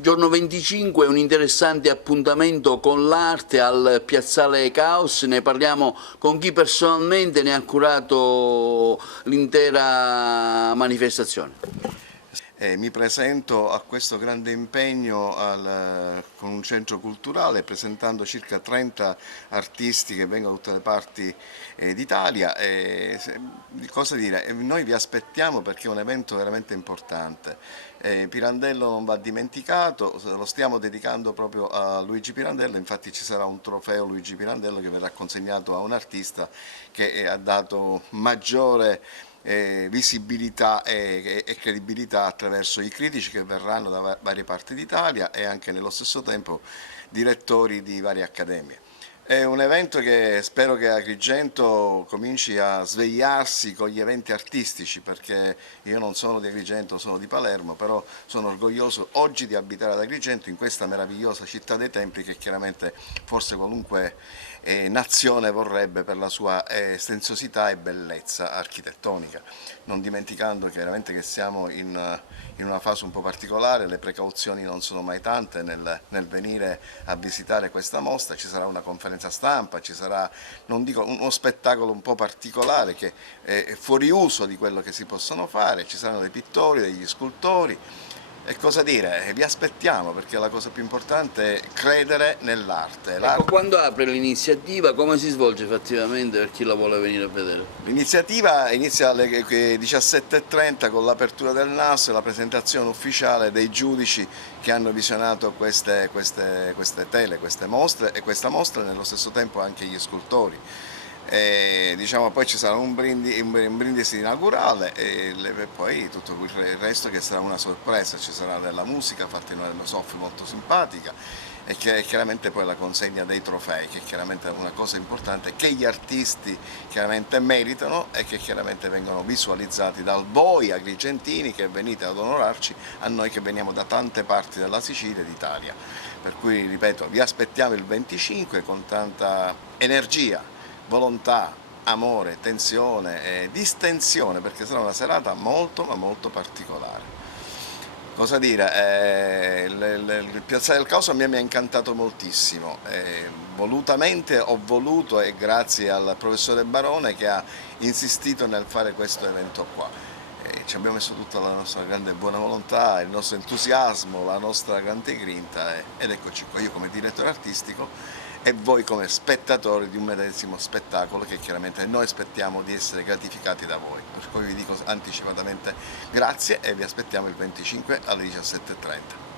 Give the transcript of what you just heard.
Giorno 25 è un interessante appuntamento con l'arte al Piazzale Caos, ne parliamo con chi personalmente ne ha curato l'intera manifestazione. Mi presento a questo grande impegno con un centro culturale presentando circa 30 artisti che vengono da tutte le parti d'Italia. Cosa dire? Noi vi aspettiamo perché è un evento veramente importante. Pirandello non va dimenticato, lo stiamo dedicando proprio a Luigi Pirandello, infatti ci sarà un trofeo Luigi Pirandello che verrà consegnato a un artista che ha dato maggiore visibilità e credibilità attraverso i critici che verranno da varie parti d'Italia e anche nello stesso tempo direttori di varie accademie. È un evento che spero che Agrigento cominci a svegliarsi con gli eventi artistici, perché io non sono di Agrigento, sono di Palermo, però sono orgoglioso oggi di abitare ad Agrigento, in questa meravigliosa città dei templi che chiaramente forse qualunque nazione vorrebbe per la sua estensosità e bellezza architettonica. Non dimenticando chiaramente che siamo in una fase un po' particolare, le precauzioni non sono mai tante nel venire a visitare questa mostra, ci sarà una conferenza stampa, ci sarà, non dico, uno spettacolo un po' particolare che è fuori uso di quello che si possono fare, ci saranno dei pittori, degli scultori. E cosa dire? Vi aspettiamo perché la cosa più importante è credere nell'arte. Ecco, quando apre l'iniziativa, come si svolge effettivamente per chi la vuole venire a vedere? L'iniziativa inizia alle 17:30 con l'apertura del NAS e la presentazione ufficiale dei giudici che hanno visionato queste mostre e questa mostra e nello stesso tempo anche gli scultori. Diciamo, poi ci sarà un brindisi inaugurale e poi tutto il resto che sarà una sorpresa, ci sarà della musica fatta in una soffia molto simpatica e chiaramente poi la consegna dei trofei, che chiaramente è una cosa importante che gli artisti chiaramente meritano e che chiaramente vengono visualizzati da voi agrigentini che venite ad onorarci, a noi che veniamo da tante parti della Sicilia e d'Italia. Per cui, ripeto, vi aspettiamo il 25 con tanta energia, volontà, amore, tensione e distensione, perché sarà una serata molto ma molto particolare. Cosa dire, il Piazzale del Caos a me mi ha incantato moltissimo, volutamente ho voluto e grazie al professore Barone che ha insistito nel fare questo evento qua. Ci abbiamo messo tutta la nostra grande buona volontà, il nostro entusiasmo, la nostra grande grinta ed eccoci qua, io come direttore artistico e voi come spettatori di un medesimo spettacolo che chiaramente noi aspettiamo di essere gratificati da voi. Per cui vi dico anticipatamente grazie e vi aspettiamo il 25 alle 17:30.